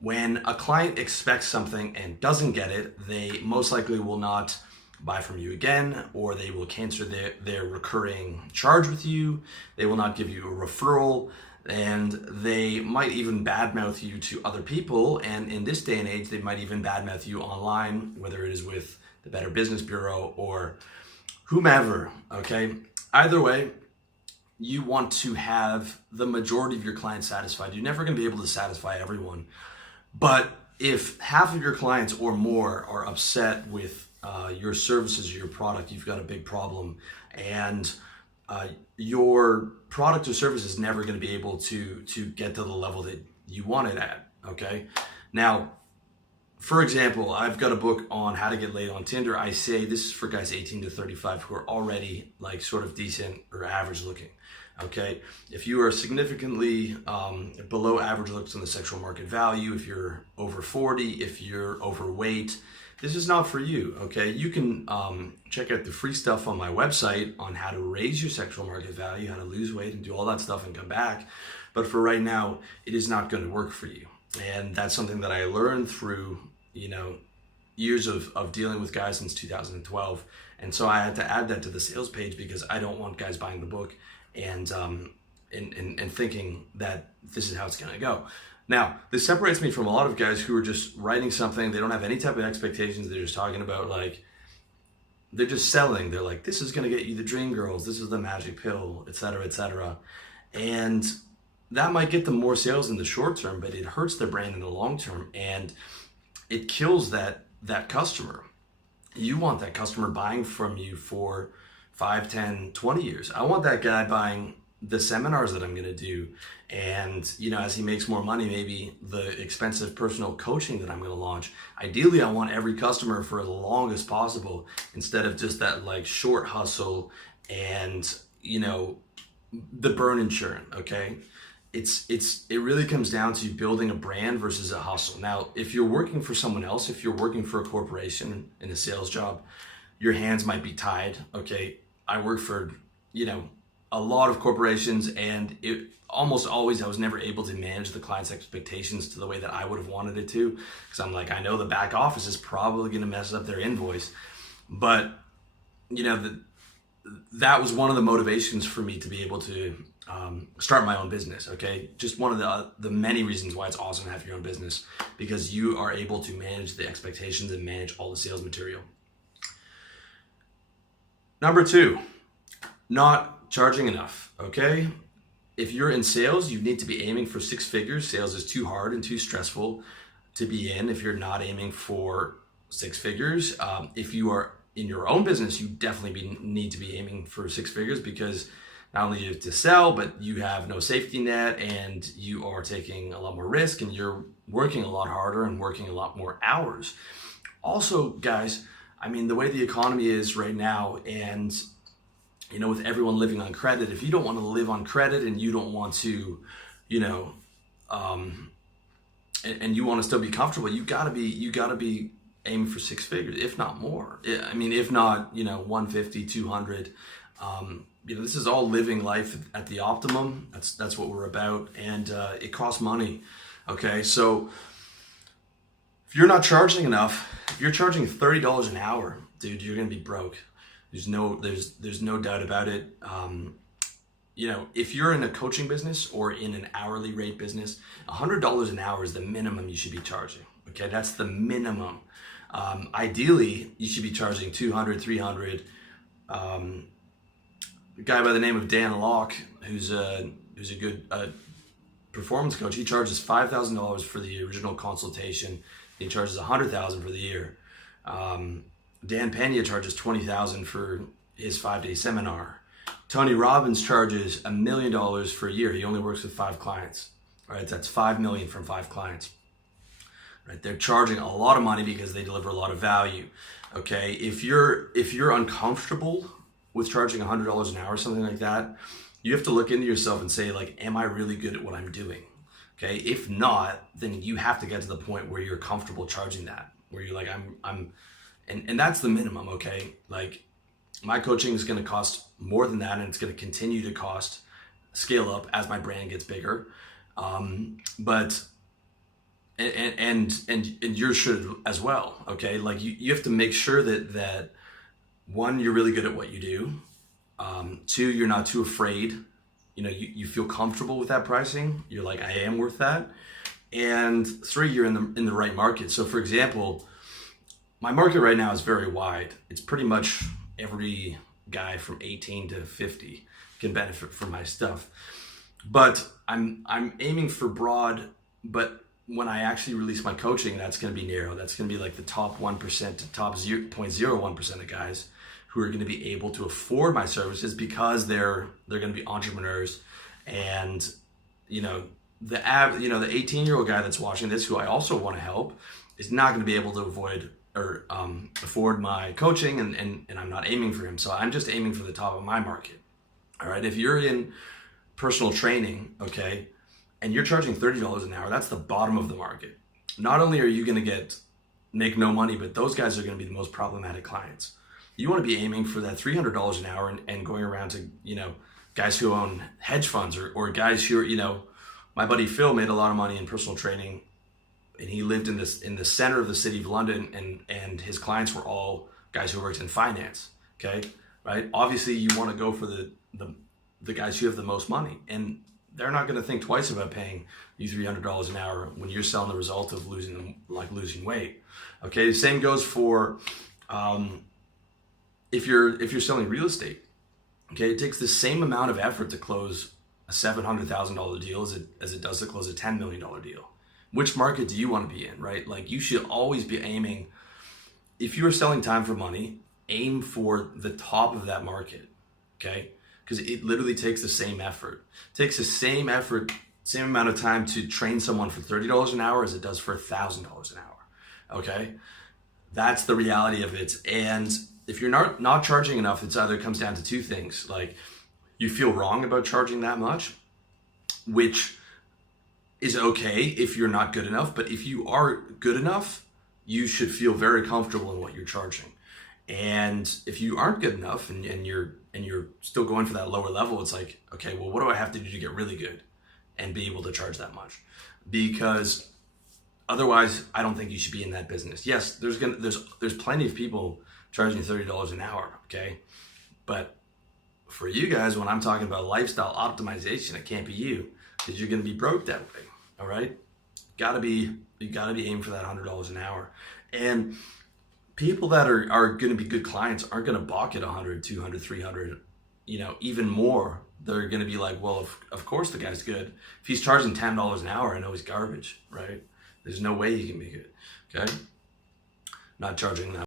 When a client expects something and doesn't get it, they most likely will not buy from you again, or they will cancel their recurring charge with you. They will not give you a referral, and they might even badmouth you to other people. And in this day and age, they might even badmouth you online, whether it is with the Better Business Bureau or whomever, okay? Either way, you want to have the majority of your clients satisfied. You're never gonna be able to satisfy everyone. But if half of your clients or more are upset with your services or your product, you've got a big problem. And your product or service is never going to be able to get to the level that you want it at, okay? Now, for example, I've got a book on how to get laid on Tinder. I say this is for guys 18 to 35 who are already like sort of decent or average looking, okay? If you are significantly below average looks on the sexual market value, if you're over 40, if you're overweight, this is not for you, okay? You can check out the free stuff on my website on how to raise your sexual market value, how to lose weight and do all that stuff and come back. But for right now, it is not going to work for you. And that's something that I learned through, years of dealing with guys since 2012. And so I had to add that to the sales page because I don't want guys buying the book and thinking that this is how it's going to go. Now, this separates me from a lot of guys who are just writing something. They don't have any type of expectations. They're just talking about they're just selling. They're like, this is going to get you the dream girls. This is the magic pill, et cetera, et cetera. And that might get them more sales in the short term, but it hurts their brand in the long term. And it kills that customer. You want that customer buying from you for 5, 10, 20 years. I want that guy buying the seminars that I'm going to do. And, as he makes more money, maybe the expensive personal coaching that I'm going to launch. Ideally, I want every customer for as long as possible instead of just that short hustle and, the burn and churn. Okay. It really comes down to building a brand versus a hustle. Now, if you're working for someone else, if you're working for a corporation in a sales job, your hands might be tied. Okay. I work for, a lot of corporations, and it almost always, I was never able to manage the client's expectations to the way that I would have wanted it to, because I'm like, I know the back office is probably going to mess up their invoice, but that was one of the motivations for me to be able to start my own business. Okay, just one of the many reasons why it's awesome to have your own business, because you are able to manage the expectations and manage all the sales material. Number 2, not charging enough, okay? If you're in sales, you need to be aiming for 6 figures. Sales is too hard and too stressful to be in if you're not aiming for 6 figures. If you are in your own business, you definitely need to be aiming for 6 figures, because not only do you have to sell, but you have no safety net and you are taking a lot more risk and you're working a lot harder and working a lot more hours. Also, guys, the way the economy is right now, and with everyone living on credit, if you don't want to live on credit and you don't want to, and you want to still be comfortable, you gotta be aiming for 6 figures, if not more. If not, 150, 200. This is all living life at the optimum. That's what we're about, and it costs money. Okay, so if you're not charging enough, if you're charging $30 an hour, dude, you're gonna be broke. There's no doubt about it. If you're in a coaching business or in an hourly rate business, $100 an hour is the minimum you should be charging. Okay, that's the minimum. Ideally, you should be charging 200, 300. A guy by the name of Dan Locke, who's a good performance coach, he charges $5,000 for the original consultation. He charges $100,000 for the year. Dan Pena charges $20,000 for his 5-day seminar. Tony Robbins charges $1 million for a year. He only works with 5 clients. All right, that's $5 million from 5 clients. Right, they're charging a lot of money because they deliver a lot of value. Okay, if you're uncomfortable with charging $100 an hour or something like that, you have to look into yourself and say, am I really good at what I'm doing? Okay, if not, then you have to get to the point where you're comfortable charging that, where you're like, and that's the minimum. Okay, my coaching is going to cost more than that, and it's going to continue to scale up as my brand gets bigger. and yours should as well. Okay, like you have to make sure that one, you're really good at what you do. Two, you're not too afraid. You know, you feel comfortable with that pricing. You're like, I am worth that. And three, you're in the right market. So for example, my market right now is very wide. It's pretty much every guy from 18 to 50 can benefit from my stuff. But I'm aiming for broad, but when I actually release my coaching, that's going to be narrow. That's going to be like the top 1% to top 0.01% of guys who are going to be able to afford my services because they're going to be entrepreneurs. And you know, the 18-year-old guy that's watching this, who I also want to help, is not going to be able to afford my coaching, and I'm not aiming for him. So I'm just aiming for the top of my market. All right, if you're in personal training, okay, and you're charging $30 an hour, that's the bottom of the market. Not only are you going to make no money, but those guys are going to be the most problematic clients. You want to be aiming for that $300 an hour and going around to, you know, guys who own hedge funds or guys who are, you know, my buddy Phil made a lot of money in personal training, and he lived in the center of the city of London, and his clients were all guys who worked in finance. Okay, right? Obviously, you want to go for the guys who have the most money, and they're not going to think twice about paying you $300 an hour when you're selling the result of losing weight. Okay, the same goes for if you're selling real estate. Okay, it takes the same amount of effort to close a $700,000 deal as it does to close a $10 million deal. Which market do you want to be in, right? Like, you should always be aiming, if you are selling time for money, aim for the top of that market, okay? Because it literally takes the same effort. It takes the same effort, same amount of time to train someone for $30 an hour as it does for $1,000 an hour, okay? That's the reality of it. And if you're not charging enough, it either comes down to two things. Like, you feel wrong about charging that much, which is okay if you're not good enough. But if you are good enough, you should feel very comfortable in what you're charging. And if you aren't good enough and you're still going for that lower level, it's like, okay, well, what do I have to do to get really good and be able to charge that much? Because otherwise, I don't think you should be in that business. Yes, there's plenty of people charging $30 an hour, okay? But for you guys, when I'm talking about lifestyle optimization, it can't be you, because you're going to be broke that way. All right, you gotta be aiming for that $100 an hour. And people that are going to be good clients aren't going to balk at 100, 200, 300, you know, even more. They're going to be like, well, of course the guy's good. If he's charging $10 an hour, I know he's garbage, right? There's no way he can be good. Okay, not charging that.